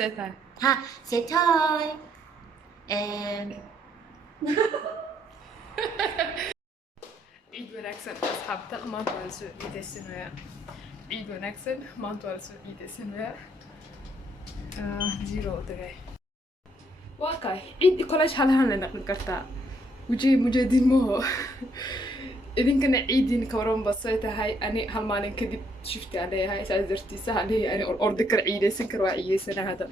Setay. Ha, Setay. Ee, Ciid wanaagsan asxaabta maanta waa la soo ciidaysanayaa. Ciid wanaagsan maanta waa la soo ciidaysanayaa. Zero u tagay. Waa kay ciid college halahan la naqin kartaa. Wajii mujaadid mooho. idinkana ciidin ka waran basay tahay ani hal maalin kadib shifti aan leeyahay saas dartiisa halii ani ordi kar ciidaysan kar waa ciidaysana hada.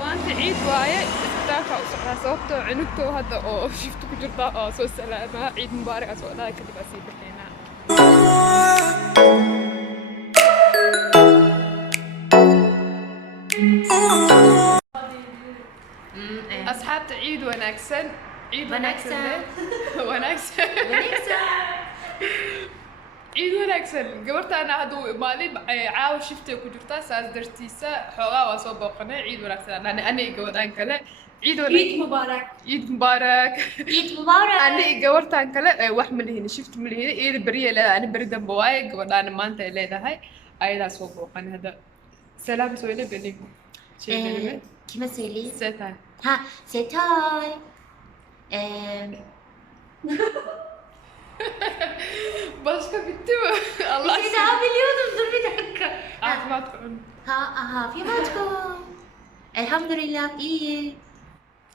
maanta ciid waaye isbitaalka u socdaa sababtoo cunugtoo hadda oo shifti ku jirta oo soo salaama ciid mubaarak soo dhaay kadib aan sii bixinaa. asxaabta ciid wanaagsan ciid wanaagsan ciid wanaagsan gabartaana hadduu maalin caawa shiftay ku jirtaa saas dartiisa xoogaa waa soo booqanay ciid wanaagsan ani gabadhaan kale ciid mubaarak ani gabartaan kale wax ma lihin shift ma lihin iyada beriya leedahay ani beri dambe waaye gabadhaana maanta ay leedahay ayadaa soo booqanay hadda salaam soo ile benig kime söyleyeyim? Setay. Ha, Setay. Başka bitti mi? Allah Bir şey daha biliyordum. Dur bir dakika. Afiyet olsun. Afiyet olsun. Elhamdülillah iyi.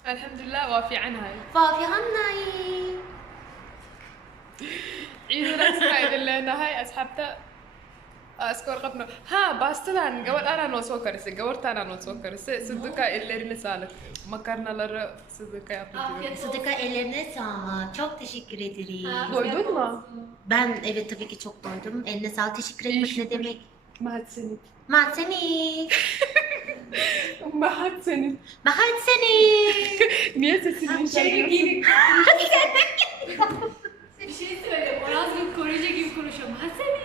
Elhamdülillah وافي عنها. وافي عنها iyi. عيد wanaagsan idin leenahay asxaabta askor qabno ha baastadan gabadh ana noo soo karisay gabartaan noo soo karisay sidka ellerine sağlık makarnaları sidka yapıyoruz. Sıdıka ellerine sağlık. Çok teşekkür ederim. Doydun mu? Ben evet tabii ki çok doydum. Eline sağlık. Teşekkür etmek ne demek? Mahat senin. Mahat seni. Mahat senin. Mahat seni. Niye sesini yükseltiyorsun? Bir şey söyle. Oraz gibi Korece gibi konuşuyorum. Haseni.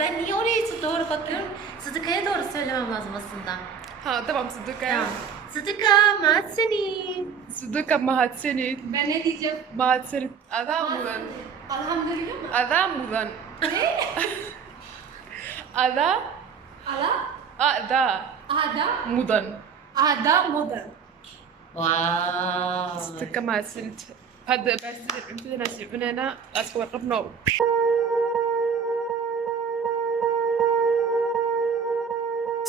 Ben niye oraya doğru bakıyorum? Sıdıka'ya doğru söylemem lazım aslında. Ha tamam Sıdıka. Tamam. Sıdıka, Mahat seni. Sıdıka Mahat senin. Ben ne diyeceğim? Mahat senin. Adam bulan. Elhamdülillah mı? Adam bulan. Ne? Ada. Ala? Ada. Ada? Mudan. Ada modern. Wow. Sıdıka Mahat senin. هذا بس عندنا سيبنا أسوأ قبنا.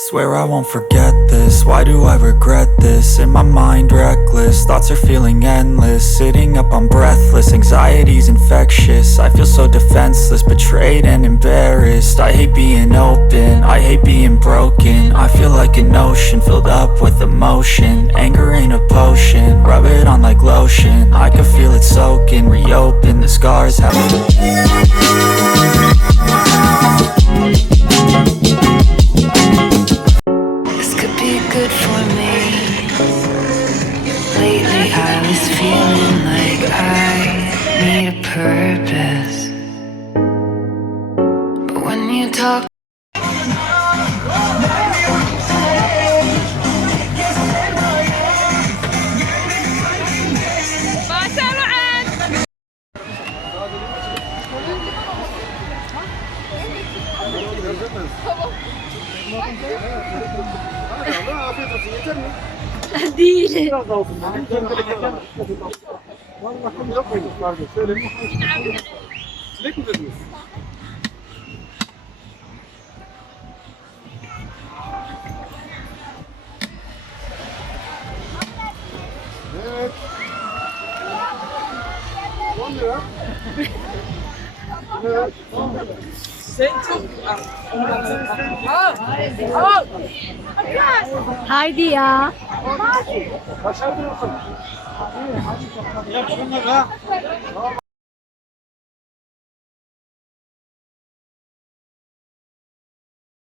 Swear I won't forget this, why do I regret this? In my mind reckless, thoughts are feeling endless. Sitting up I'm breathless, anxiety's infectious. I feel so defenseless, betrayed and embarrassed. I hate being open, I hate being broken. I feel like an ocean filled up with emotion. Anger ain't a potion, rub it on like lotion. I can feel it soaking, reopen the scars have good for me. Lately I was feeling like I need a purpose. But when you talk Değil. Vallahi yok muydu pardon? Söyle. Çilek mi dediniz? Evet. 10 lira. Evet. 10 lira. Haydi ya. Başardın mısın? İyi akşamlar ha.